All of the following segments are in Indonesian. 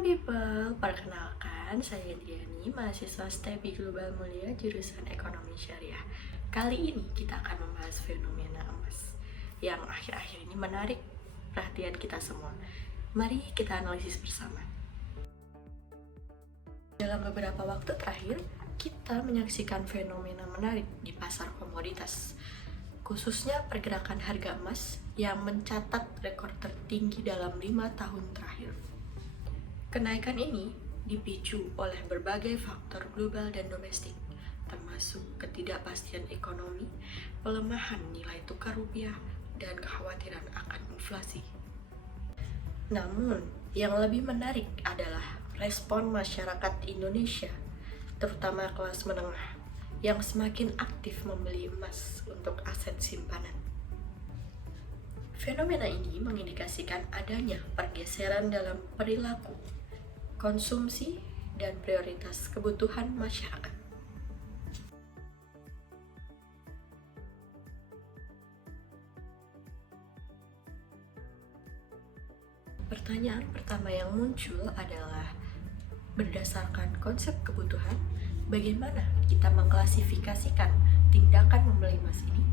Welcome people, perkenalkan saya Indriani, mahasiswa STEBI Global Mulia jurusan Ekonomi Syariah. Kali ini kita akan membahas fenomena emas yang akhir-akhir ini menarik perhatian kita semua. Mari kita analisis bersama. Dalam beberapa waktu terakhir, kita menyaksikan fenomena menarik di pasar komoditas, khususnya pergerakan harga emas yang mencatat rekor tertinggi dalam 5 tahun terakhir. Kenaikan ini dipicu oleh berbagai faktor global dan domestik, termasuk ketidakpastian ekonomi, pelemahan nilai tukar rupiah, dan kekhawatiran akan inflasi. Namun, yang lebih menarik adalah respon masyarakat Indonesia, terutama kelas menengah, yang semakin aktif membeli emas untuk aset simpanan. Fenomena ini mengindikasikan adanya pergeseran dalam perilaku, konsumsi, dan prioritas kebutuhan masyarakat. Pertanyaan pertama yang muncul adalah, berdasarkan konsep kebutuhan, bagaimana kita mengklasifikasikan tindakan membeli emas ini?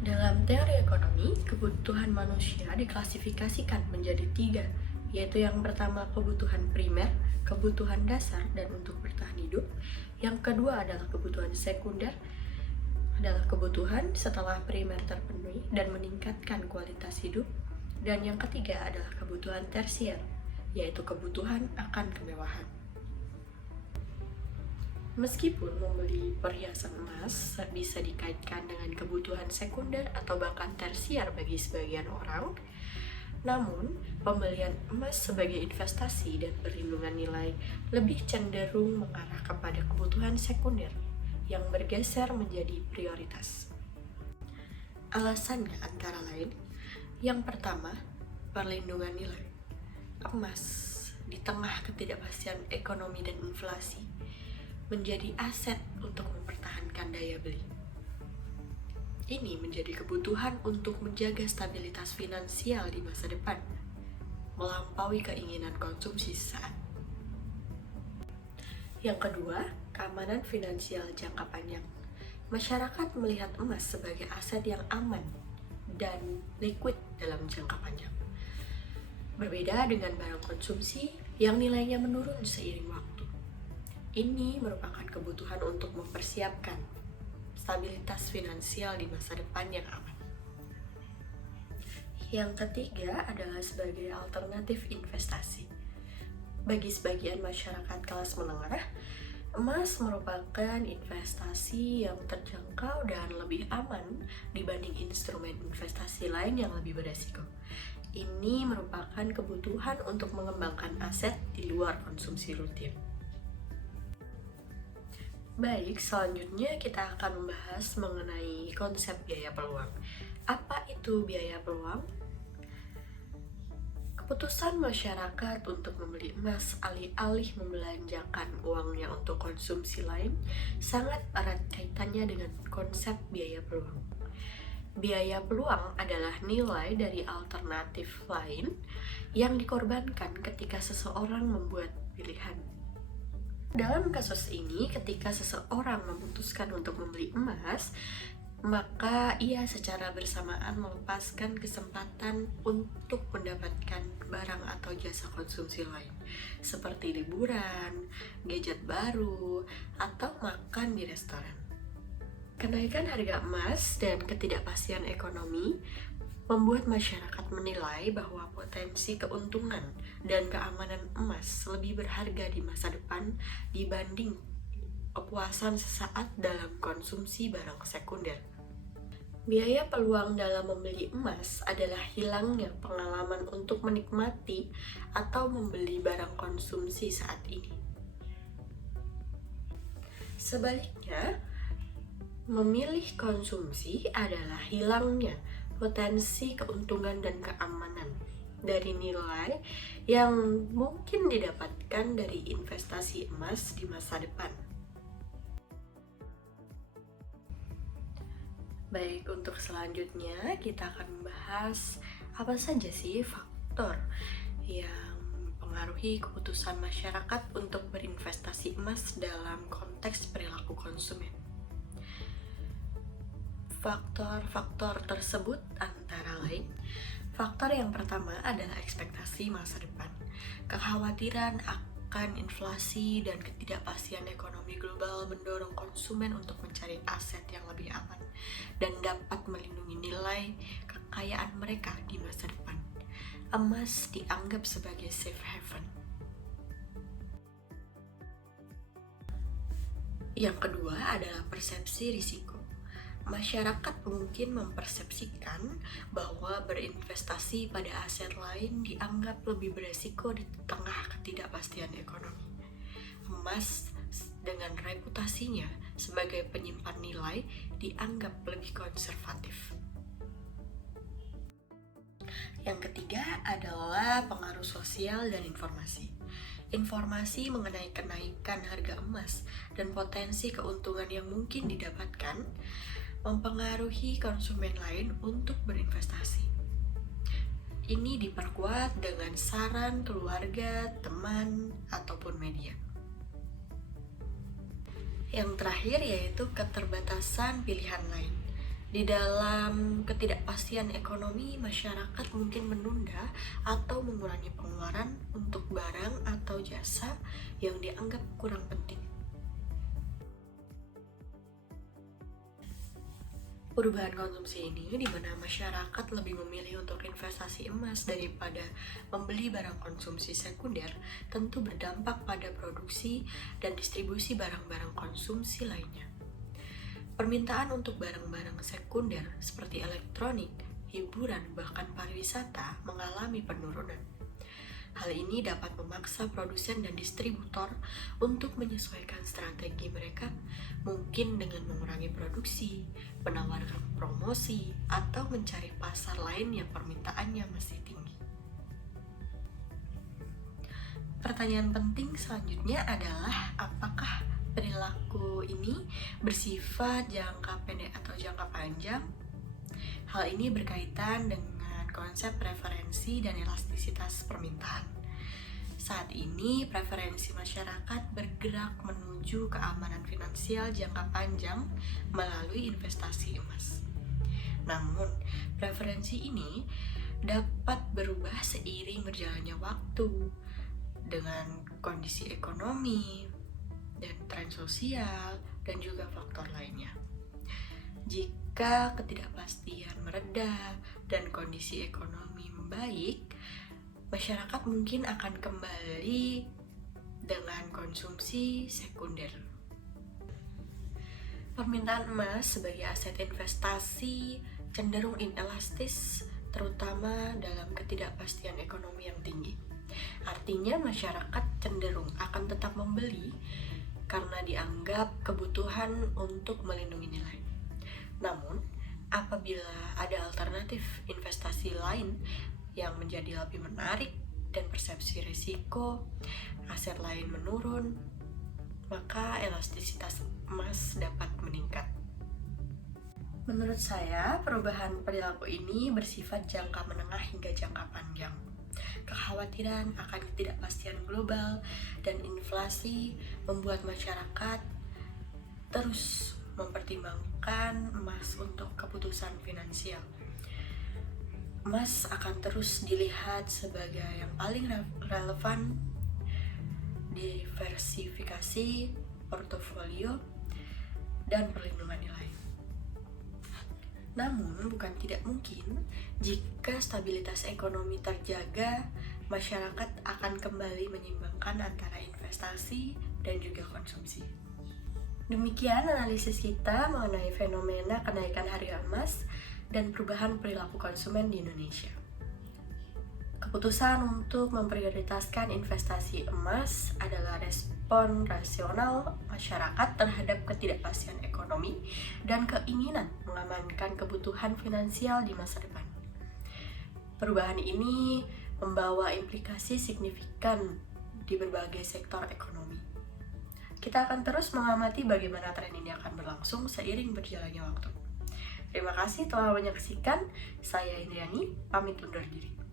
Dalam teori ekonomi, kebutuhan manusia diklasifikasikan menjadi 3, yaitu yang pertama kebutuhan primer, kebutuhan dasar dan untuk bertahan hidup. Yang kedua adalah kebutuhan sekunder, adalah kebutuhan setelah primer terpenuhi dan meningkatkan kualitas hidup. Dan yang ketiga adalah kebutuhan tersier, yaitu kebutuhan akan kemewahan. Meskipun membeli perhiasan emas bisa dikaitkan dengan kebutuhan sekunder atau bahkan tersier bagi sebagian orang, namun pembelian emas sebagai investasi dan perlindungan nilai lebih cenderung mengarah kepada kebutuhan sekunder yang bergeser menjadi prioritas. Alasannya antara lain, yang pertama, perlindungan nilai. Emas di tengah ketidakpastian ekonomi dan inflasi menjadi aset untuk mempertahankan daya beli. Ini menjadi kebutuhan untuk menjaga stabilitas finansial di masa depan, melampaui keinginan konsumsi sesaat. Yang kedua, keamanan finansial jangka panjang. Masyarakat melihat emas sebagai aset yang aman dan liquid dalam jangka panjang. Berbeda dengan barang konsumsi yang nilainya menurun seiring waktu. Ini merupakan kebutuhan untuk mempersiapkan stabilitas finansial di masa depan yang aman. Yang ketiga adalah sebagai alternatif investasi. Bagi sebagian masyarakat kelas menengah, emas merupakan investasi yang terjangkau dan lebih aman dibanding instrumen investasi lain yang lebih beresiko. Ini merupakan kebutuhan untuk mengembangkan aset di luar konsumsi rutin. Baik, selanjutnya kita akan membahas mengenai konsep biaya peluang. Apa itu biaya peluang? Keputusan masyarakat untuk membeli emas alih-alih membelanjakan uangnya untuk konsumsi lain sangat erat kaitannya dengan konsep biaya peluang. Biaya peluang adalah nilai dari alternatif lain yang dikorbankan ketika seseorang membuat pilihan. Dalam kasus ini, ketika seseorang memutuskan untuk membeli emas, maka ia secara bersamaan melepaskan kesempatan untuk mendapatkan barang atau jasa konsumsi lain, seperti liburan, gadget baru, atau makan di restoran. Kenaikan harga emas dan ketidakpastian ekonomi membuat masyarakat menilai bahwa potensi keuntungan dan keamanan emas lebih berharga di masa depan dibanding kepuasan sesaat dalam konsumsi barang sekunder. Biaya peluang dalam membeli emas adalah hilangnya pengalaman untuk menikmati atau membeli barang konsumsi saat ini. Sebaliknya, memilih konsumsi adalah hilangnya potensi keuntungan dan keamanan dari nilai yang mungkin didapatkan dari investasi emas di masa depan. Baik, untuk selanjutnya kita akan membahas apa saja sih faktor yang mempengaruhi keputusan masyarakat untuk berinvestasi emas dalam konteks perilaku konsumen. Faktor-faktor tersebut antara lain, faktor yang pertama adalah ekspektasi masa depan. Kekhawatiran akan inflasi dan ketidakpastian ekonomi global mendorong konsumen untuk mencari aset yang lebih aman dan dapat melindungi nilai kekayaan mereka di masa depan. Emas dianggap sebagai safe haven. Yang kedua adalah persepsi risiko. Masyarakat mungkin mempersepsikan bahwa berinvestasi pada aset lain dianggap lebih beresiko di tengah ketidakpastian ekonomi. Emas dengan reputasinya sebagai penyimpan nilai dianggap lebih konservatif. Yang ketiga adalah pengaruh sosial dan informasi. Informasi mengenai kenaikan harga emas dan potensi keuntungan yang mungkin didapatkan mempengaruhi konsumen lain untuk berinvestasi. Ini diperkuat dengan saran keluarga, teman, ataupun media. Yang terakhir yaitu keterbatasan pilihan lain. Di dalam ketidakpastian ekonomi, masyarakat mungkin menunda atau mengurangi pengeluaran untuk barang atau jasa yang dianggap kurang penting. Perubahan konsumsi ini di mana masyarakat lebih memilih untuk investasi emas daripada membeli barang konsumsi sekunder tentu berdampak pada produksi dan distribusi barang-barang konsumsi lainnya. Permintaan untuk barang-barang sekunder seperti elektronik, hiburan, bahkan pariwisata mengalami penurunan. Hal ini dapat memaksa produsen dan distributor untuk menyesuaikan strategi mereka, mungkin dengan mengurangi produksi, menawarkan promosi, atau mencari pasar lain yang permintaannya masih tinggi. Pertanyaan penting selanjutnya adalah apakah perilaku ini bersifat jangka pendek atau jangka panjang? Hal ini berkaitan dengan konsep preferensi dan elastisitas permintaan. Saat ini, preferensi masyarakat bergerak menuju keamanan finansial jangka panjang melalui investasi emas. Namun, preferensi ini dapat berubah seiring berjalannya waktu dengan kondisi ekonomi dan tren sosial dan juga faktor lainnya. Jika ketidakpastian mereda dan kondisi ekonomi membaik, masyarakat mungkin akan kembali dengan konsumsi sekunder. Permintaan emas sebagai aset investasi cenderung inelastis, terutama dalam ketidakpastian ekonomi yang tinggi. Artinya masyarakat cenderung akan tetap membeli karena dianggap kebutuhan untuk melindungi nilai. Namun, apabila ada alternatif investasi lain yang menjadi lebih menarik dan persepsi risiko aset lain menurun, maka elastisitas emas dapat meningkat. Menurut saya, perubahan perilaku ini bersifat jangka menengah hingga jangka panjang. Kekhawatiran akan ketidakpastian global dan inflasi membuat masyarakat terus mempertimbangkan emas untuk keputusan finansial. Emas akan terus dilihat sebagai yang paling relevan, diversifikasi portofolio, dan perlindungan nilai. Namun, bukan tidak mungkin jika stabilitas ekonomi terjaga, masyarakat akan kembali menyeimbangkan antara investasi dan juga konsumsi. Demikian analisis kita mengenai fenomena kenaikan harga emas dan perubahan perilaku konsumen di Indonesia. Keputusan untuk memprioritaskan investasi emas adalah respon rasional masyarakat terhadap ketidakpastian ekonomi dan keinginan mengamankan kebutuhan finansial di masa depan. Perubahan ini membawa implikasi signifikan di berbagai sektor ekonomi. Kita akan terus mengamati bagaimana tren ini akan berlangsung seiring berjalannya waktu. Terima kasih telah menyaksikan. Saya Indriani, pamit undur diri.